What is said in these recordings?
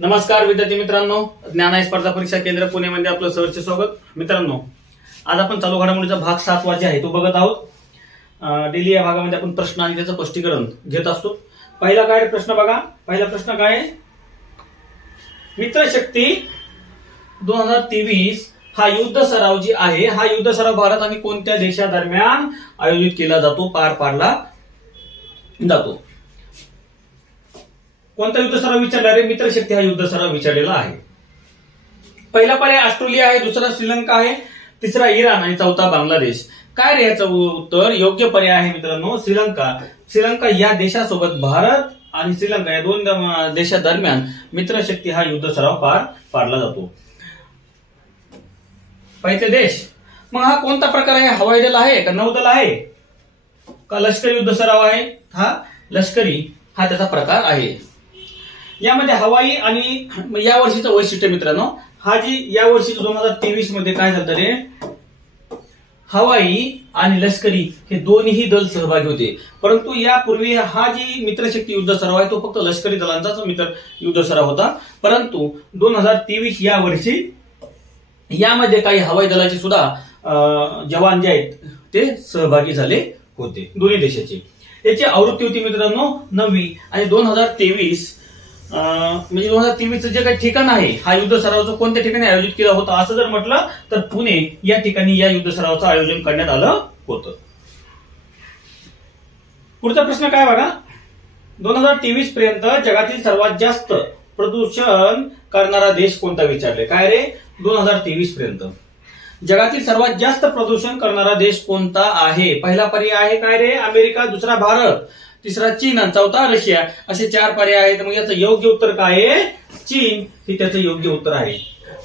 नमस्कार विद्यार्थी मित्रांनो, ज्ञान स्पर्धा परीक्षा केंद्र पुणेमध्ये आपलं सहर्ष स्वागत। मित्रांनो, आज आपण चालू घडामोडीचा भाग 7 जे आहे तो बघत आहोत। डेली या भागामध्ये आपण प्रश्न आणि त्याचं स्पष्टीकरण घेत असतो। पहिला काय प्रश्न बघा, पहिला प्रश्न काय आहे, मित्रशक्ती 2023 हा युद्ध सराव जी आहे, हा युद्ध सराव भारत आणि कोणत्या देशादरम्यान आयोजित केला जातो, पार पाडला जातो? कोणता युद्ध सराव विचारला रे? मित्रशक्ती हा युद्ध सराव विचारलेला आहे। पहिला पर्याय ऑस्ट्रेलिया आहे, दुसरा श्रीलंका आहे, तिसरा इराण आणि चौथा बांगलादेश। काय रे याचं उत्तर? योग्य पर्याय आहे मित्रांनो श्रीलंका। श्रीलंका या देशासोबत भारत आणि श्रीलंका या दोन देशादरम्यान मित्रशक्ती हा युद्ध सराव पार पाडला जातो। पहिले देश, मग हा कोणता प्रकार आहे? हवाई दल आहे का नौदल आहे का लष्करी युद्ध सराव आहे? हा लष्करी हा त्याचा प्रकार आहे। यामध्ये हवाई आणि या वर्षीचं वैशिष्ट्य मित्रांनो, हा जी या वर्षी 2023 मध्ये काय झालं रे, हवाई आणि लष्करी हे दोन्ही दल सहभागी होते। परंतु यापूर्वी हा जी मित्रशक्ती युद्ध सराव आहे तो फक्त लष्करी दलांचाच मित्र युद्ध सराव होता। परंतु 2023 या वर्षी यामध्ये काही हवाई दलाचे सुद्धा जवान जे आहेत ते सहभागी झाले होते दोन्ही देशाचे। याची आवृत्ती होती मित्रांनो 9वी आणि 2023 म्हणजे 2023 जे काही ठिकाण आहे हा युद्ध सरावाचं कोणत्या ठिकाणी आयोजित केला होता असं जर म्हटलं तर पुणे या ठिकाणी या युद्ध सरावाचं आयोजन करण्यात आलं होतं। पुढचा प्रश्न काय बघा, 2023 पर्यंत जगातील सर्वात जास्त प्रदूषण करणारा देश कोणता विचारले? काय रे 2023 पर्यंत जगातील सर्वात जास्त प्रदूषण करणारा देश कोणता आहे? पहिला पर्याय आहे काय रे अमेरिका, दुसरा भारत, तिसरा चीन आणि चौथा रशिया, असे 4 पर्याय आहेत। मग याचं योग्य उत्तर काय आहे? चीन हे त्याचं योग्य उत्तर आहे।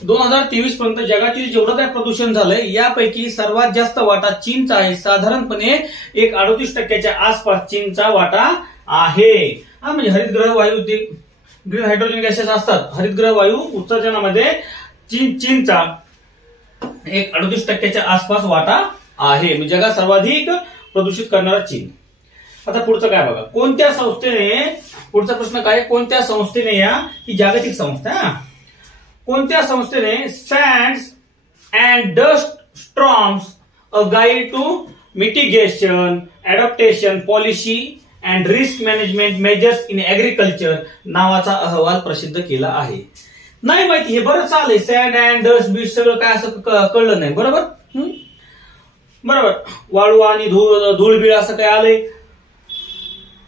2023 पर्यंत जगातील जेवढं काय प्रदूषण झालंय यापैकी सर्वात जास्त वाटा चीनचा आहे। साधारणपणे एक 38% आसपास चीनचा वाटा आहे। हा म्हणजे हरितगृह वायू ग्रीन हायड्रोजन गॅसेस असतात, हरितगृह वायू उत्सर्जनामध्ये चीनचा एक 38% आसपास वाटा आहे। म्हणजे जगात सर्वाधिक प्रदूषित करणारा चीन। आता पुढचं काय बघा, कोणत्या संस्थेने, पुढचा प्रश्न काय, कोणत्या संस्थेने, या ही जागतिक संस्था, कोणत्या संस्थेने sands and dust storms a guide to mitigation adaptation policy and risk management measures in agriculture नावाचा अहवाल प्रसिद्ध केला आहे? नाही माहिती, हे बरं चाललंय, सँड अँड डस्ट बीट सगळं काय असं कळलं नाही, बरोबर बरोबर, वाळू आणि धूळ बीळ असं काय आलंय,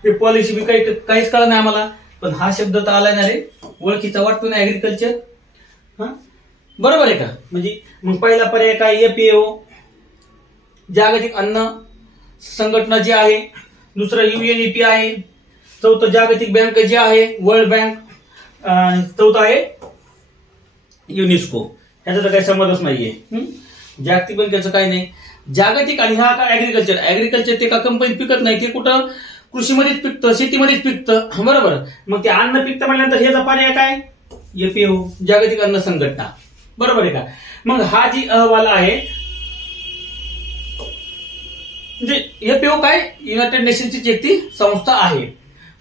हे पॉलिसी बी काहीच कळलं नाही आम्हाला, पण हा शब्द तर आलाय ना रे, ओळखीचा वाटतो ना ऍग्रीकल्चर, हा बरोबर आहे का? म्हणजे मग पहिला पर्याय काय, FAO जागतिक अन्न संघटना जी आहे, दुसरं UNEP आहे, चौथं जागतिक बँक जी आहे वर्ल्ड बँक, चौथं आहे युनेस्को। ह्याचा तर काही संबंधच नाहीये, जागतिक बँकेचं काही नाही, जागतिक आणि हा काय ऍग्रीकल्चर ते का कंपनीत पिकत नाही, ते कुठं कृषीमध्येच पिकतं, शेतीमध्येच पिकतं, बरोबर। मग ते अन्न पिकतं म्हटल्यानंतर ह्याचा पर्याय काय, FAO जागतिक अन्न संघटना, बरोबर आहे का? मग हा जी अहवाल आहे म्हणजे FAO काय, युनायटेड नेशन्सची एक ती संस्था आहे,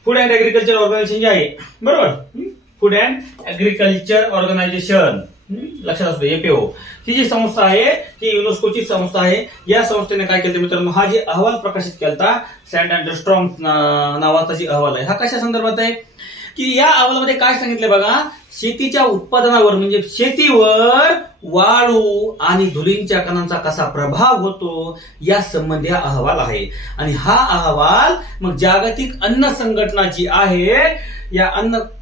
फूड अँड ऍग्रीकल्चर ऑर्गनायझेशन जे आहे, बरोबर, फूड अँड ऍग्रीकल्चर ऑर्गनायझेशन लक्षात असतो। FAO ही जी संस्था आहे ती युनेस्कोची संस्था आहे। या संस्थेने काय केलं मित्रांनो, हा जे अहवाल प्रकाशित केला सँड अँड डस्ट स्टॉर्म्स नावाचा जी अहवाल आहे हा कशा संदर्भात आहे की या अहवालामध्ये काय सांगितलंय बघा, शेतीच्या उत्पादनावर म्हणजे शेतीवर वाळू आणि धुळींच्या कणांचा कसा प्रभाव होतो या संबंधी हा अहवाल आहे। आणि हा अहवाल मग जागतिक अन्न संघटना जी आहे, या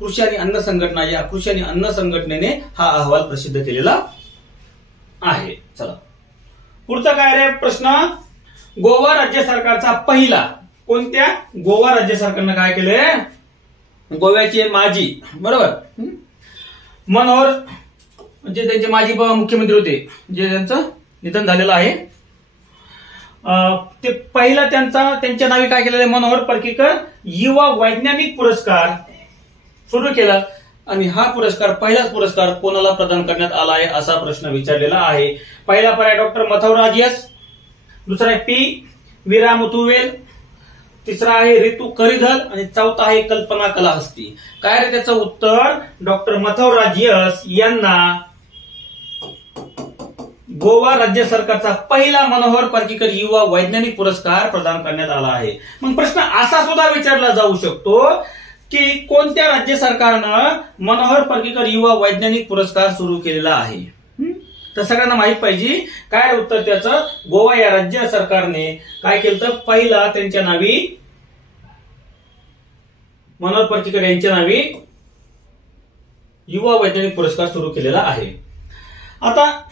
कृषी आणि अन्न संघटना, या कृषी आणि अन्न संघटनेने हा अहवाल प्रसिद्ध केलेला आहे। चला पुढचा काय रे प्रश्न, गोवा राज्य सरकारचा पहिला, कोणत्या गोवा राज्य सरकारनं काय केले, गोव्याचे माजी, बरोबर मनोहर जे त्यांचे माजी मुख्यमंत्री होते, जे त्यांचं निधन झालेलं आहे, ते पहिला त्यांच्या नावे काय केलेलं आहे, मनोहर पर्रिकर युवा वैज्ञानिक पुरस्कार सुरू केला। आणि हा पुरस्कार, पहिलाच पुरस्कार कोणाला प्रदान करण्यात आला आहे असा प्रश्न विचारलेला आहे। पहिला पर्याय डॉक्टर मथुराज एस, दुसरा P वीरा मुथुवेल, तिसरा आहे रितू करिधल आणि चौथा आहे कल्पना कलाहस्ती. काय रे त्याचं उत्तर? डॉक्टर मथुराज यस यांना गोवा राज्य सरकारचा पहिला मनोहर पर्रिकर युवा वैज्ञानिक पुरस्कार प्रदान करण्यात आला आहे. मग प्रश्न असा सुद्धा विचारला जाऊ शकतो की कोणत्या राज्य सरकारनं मनोहर पर्रिकर युवा वैज्ञानिक पुरस्कार सुरू केलेला आहे? तर सगळ्यांना माहित पाहिजे काय उत्तर त्याचं. गोवा या राज्य सरकारने काय केलं तर पहिला त्यांच्या नावी मनोहर पर्रिकर यांच्या नावी युवा वैज्ञानिक पुरस्कार सुरू केलेला आहे. आता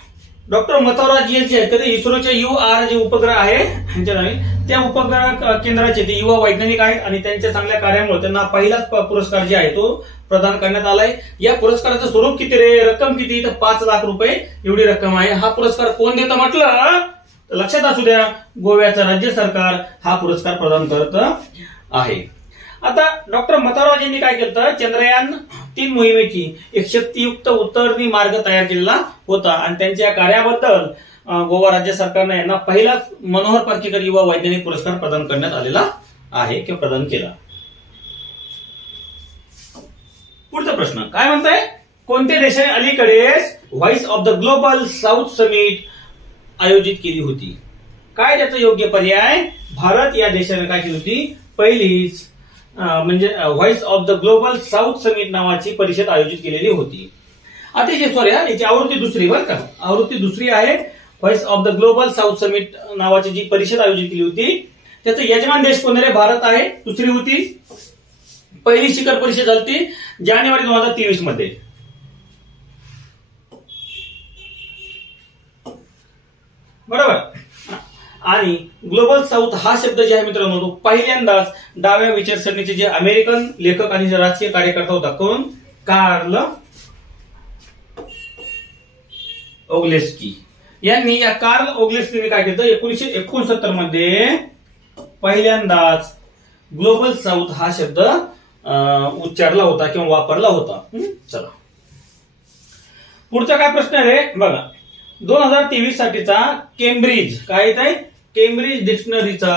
डॉक्टर मथुराज जे आहेत ते इस्रोच्या UR जे उपग्रह आहे त्यांच्या नावी त्या उपग्रह केंद्राचे ते युवा वैज्ञानिक आहेत आणि त्यांच्या चांगल्या कार्यामुळे त्यांना पहिलाच पुरस्कार जे आहे तो प्रदान करण्यात आलाय. या पुरस्काराचं स्वरूप किती रे? रक्कम किती? तर 5 लाख रुपये एवढी रक्कम आहे. हा पुरस्कार कोण देतं म्हटलं तर लक्षात असू द्या, गोव्याचं राज्य सरकार हा पुरस्कार प्रदान करत आहे. आता डॉक्टर मथुराज यांनी काय केलं? चंद्रयान 3 मोहिमेची एक शक्तियुक्त उत्तरणी मार्ग तयार केलेला होता आणि त्यांच्या कार्याबद्दल गोवा राज्य सरकारने यांना पहिलाच मनोहर पर्रिकर युवा वैज्ञानिक पुरस्कार प्रदान करण्यात आलेला आहे किंवा प्रदान केला. पुढचा प्रश्न काय म्हणताय? कोणत्या देशाने अलीकडेच voice of the global south summit आयोजित केली होती? काय त्याचा योग्य पर्याय? भारत या देशाने काय केली होती? पहिलीच म्हणजे voice of the global south summit नावाची परिषद आयोजित केलेली होती. अतिशय सॉरी याची आवृत्ती दुसरी बरं का, आवृत्ती दुसरी आहे. Voice of the global south summit नावाची जी परिषद आयोजित केली होती त्याचं यजमान देश कोण रे? भारत आहे. दुसरी होती पहिली शिखर परिषद झाली जानेवारी 2023 मध्ये. बरोबर. आणि ग्लोबल साऊथ हा शब्द जे आहे मित्रांनो तो पहिल्यांदाच डाव्या विचारसरणीचे जे अमेरिकन लेखक आणि राजकीय कार्यकर्ता होता कोण? कार्ल ओग्लेस्की यांनी या कार्ल ओग्लेस्कीने काय केलं? 1969 मध्ये पहिल्यांदाच ग्लोबल साऊथ हा शब्द उच्चारला होता किंवा वापरला होता. चला पुढचा काय प्रश्न आहे रे? बघा 2023 साठीचा केम्ब्रिज काय आहे? केम्ब्रिज डिक्शनरीचा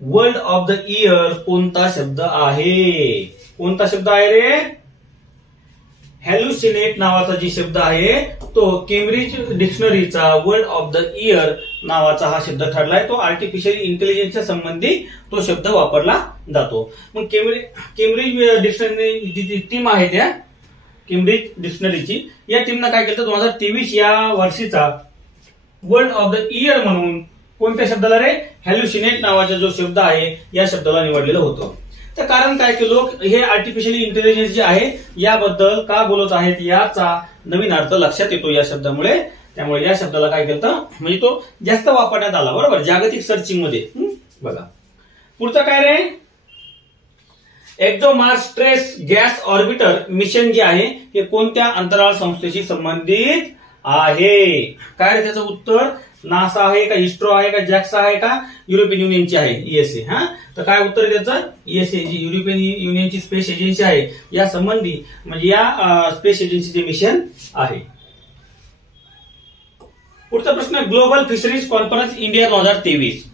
वर्ड ऑफ द इयर कोणता शब्द आहे? कोणता शब्द आहे रे? हॅल्युसिनेट नावाचा जी शब्द आहे तो केम्ब्रिज डिक्शनरीचा वर्ड ऑफ द इयर नावाचा हा शब्द ठरलाय. तो आर्टिफिशियल इंटेलिजन्सच्या संबंधी तो शब्द वापरला जातो. मग केम्ब्रिज डिक्शनरी जी टीम आहे त्या केम्ब्रिज डिक्शनरीची या टीमनं काय केलं? 2023 या वर्षीचा वर्ड ऑफ द इयर म्हणून कोणत्या शब्दाला रे? हॅल्युसिनेट नावाचा जो शब्द आहे या शब्दाला निवडलेलं होतं. तर कारण काय की लोक हे आर्टिफिशियल इंटेलिजन्स जे आहे याबद्दल का बोलत आहेत याचा नवीन अर्थ लक्षात येतो या शब्दामुळे. त्यामुळे या शब्दाला काय केलं म्हणजे तो जास्त वापरण्यात आला. बरोबर. जागतिक सर्चिंग मध्ये. बघा पुढचं काय रे? एक्झोमार्स ट्रेस गॅस ऑर्बिटर मिशन जे आहे हे कोणत्या अंतराळ संस्थेशी संबंधित आहे? काय रे त्याचं उत्तर? नासा आहे का? इस्रो आहे का? जॅक्सा आहे का? युरोपियन युनियनची आहे ESA. हा तर काय उत्तर आहे त्याचं? ESA जी युरोपियन युनियनची स्पेस एजन्सी आहे या संबंधी म्हणजे या स्पेस एजन्सीचे मिशन आहे. पुढचा प्रश्न ग्लोबल फिशरीज कॉन्फरन्स इंडिया 2023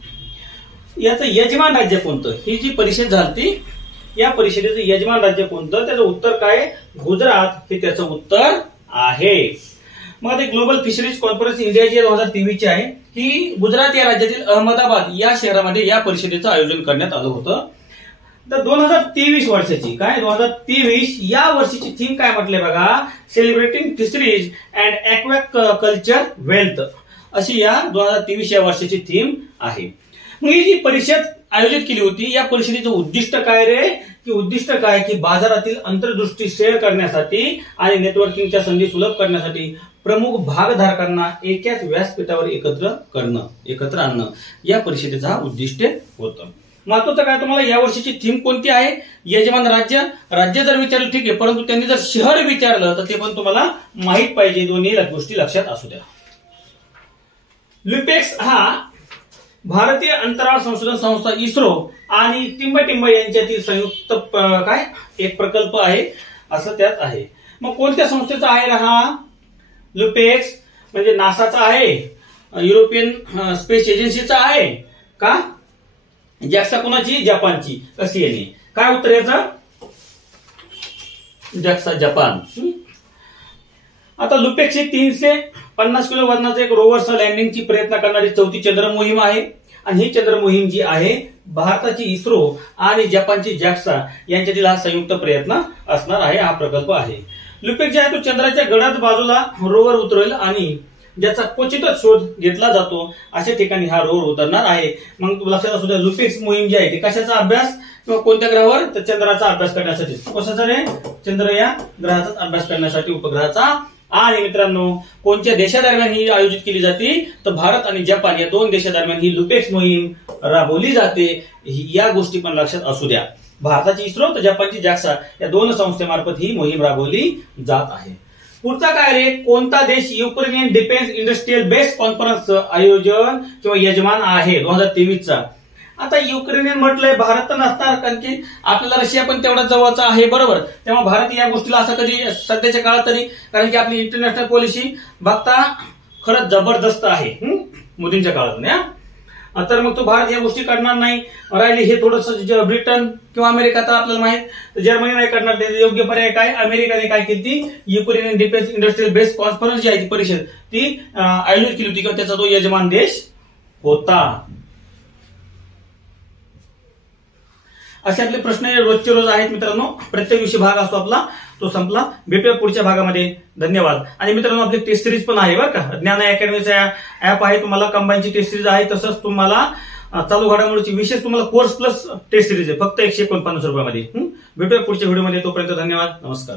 याचं यजमान राज्य कोणतं? ही जी परिषद झाली या परिषदेचं यजमान राज्य कोणतं? त्याचं उत्तर काय? गुजरात हे त्याचं उत्तर आहे. मग ते ग्लोबल फिशरीज कॉन्फरन्स इंडिया जी 2023 ची आहे ही गुजरात या राज्यातील अहमदाबाद या शहरामध्ये या परिषदेचं आयोजन करण्यात आलं होतं. तर 2023 वर्षाची काय 2023 या वर्षीची थीम काय म्हटले बघा? Celebrating fisheries and aquaculture wealth अशी या 2023 या वर्षाची थीम आहे. मग ही जी परिषद आयोजित केली होती या परिषदेचं उद्दिष्ट काय रे? की उद्दिष्ट काय की बाजारातील अंतर्दृष्टी शेअर करण्यासाठी आणि नेटवर्किंगच्या संधी सुलभ करण्यासाठी प्रमुख भागधारकांना एकाच व्यासपीठावर एकत्र आणणं या परिषदेचा हा उद्दिष्ट होतं. महत्वाचं काय तुम्हाला या वर्षीची थीम कोणती आहे? यजमान राज्य जर विचारलं ठीक आहे, परंतु त्यांनी जर शहर विचारलं तर ते पण तुम्हाला माहित पाहिजे. दोन्ही गोष्टी लक्षात असू द्या. लुपेक्स हा भारतीय अंतराळ संशोधन संस्था इस्रो आणि टिंबटिंब यांच्यातील संयुक्त काय एक प्रकल्प आहे असं त्यात आहे. मग कोणत्या संस्थेचा आहे हा? लुपेक्स म्हणजे नासाचा आहे, युरोपियन स्पेस एजन्सीचा आहे का? जॅक्सा कोणाची? जपानची. कशी येणे? काय उत्तर याचं? जॅक्सा जपान. आता लुपेक्स ही 350 किलो वजनाचं एक रोवरसह लँडिंगची प्रयत्न करणारी 4थी चंद्र मोहीम आहे. आणि ही चंद्र मोहीम जी आहे भारताची इस्रो आणि जपानची जॅक्सा यांच्यातील हा संयुक्त प्रयत्न असणार आहे. हा प्रकल्प आहे. लुपेक्स जे आहे तो चंद्राच्या गडात बाजूला रोवर उतरेल आणि ज्याचा क्वचितच शोध घेतला जातो अशा ठिकाणी हा रोवर उतरणार आहे. मग लक्षात असू द्या, लुपेक्स मोहीम जी आहे ती कशाचा अभ्यास किंवा कोणत्या ग्रहावर? तर चंद्राचा अभ्यास करण्यासाठी. कशाचा रे? चंद्र या ग्रहाचा अभ्यास करण्यासाठी, उपग्रहाचा. आणि मित्रांनो, कोणत्या देशादरम्यान ही आयोजित केली जाते? तर भारत आणि जपान या 2 देशादरम्यान ही लुपेक्स मोहीम राबवली जाते. या गोष्टी पण लक्षात असू द्या. भारताची इस्रो तर जपानची जॅक्सा या 2 संस्थेमार्फत ही मोहीम राबवली जात आहे. पुढचा काय रे? कोणता देश युक्रेनियन डिफेन्स इंडस्ट्रियल बेस कॉन्फरन्सचं आयोजन किंवा यजमान आहे 2023चा? आता युक्रेनियन म्हटलंय, भारत तर नसणार, कारण की आपल्याला रशिया पण तेवढा जवळचा आहे, बरोबर. तेव्हा भारत या गोष्टीला असं कधी सध्याच्या काळात तरी, कारण की आपली इंटरनॅशनल पॉलिसी बघता खरंच जबरदस्त आहे मोदींच्या काळात. तर मग तो भारत या गोष्टी करणार नाही. राहिले हे थोडंसं ब्रिटन किंवा अमेरिका, तर आपल्याला माहित जर्मनी नाही करणार. त्याचे योग्य पर्याय काय? अमेरिकेने काय केली? Ukrainian defence industrial base conference जी आहे ती परिषद ती आयोजित केली होती किंवा त्याचा तो यजमान देश होता. असे आपले प्रश्न रोजचे रोज आहेत मित्रांनो. प्रत्येक विषय भाग असतो आपला, तो संपला. भेटूया पुढच्या भागामध्ये. धन्यवाद. आणि मित्रांनो, आपली टेस्ट सिरीज पण आहे बरं का. ज्ञान अकॅडमीचा ऍप आहे, तुम्हाला कंबाईनची टेस्ट सिरीज आहे. तसंच तुम्हाला चालू घडामोडीची विशेष तुम्हाला कोर्स प्लस टेस्ट सिरीज आहे, फक्त 149 रुपयामध्ये. भेटूया पुढच्या व्हिडिओमध्ये. तोपर्यंत धन्यवाद. नमस्कार.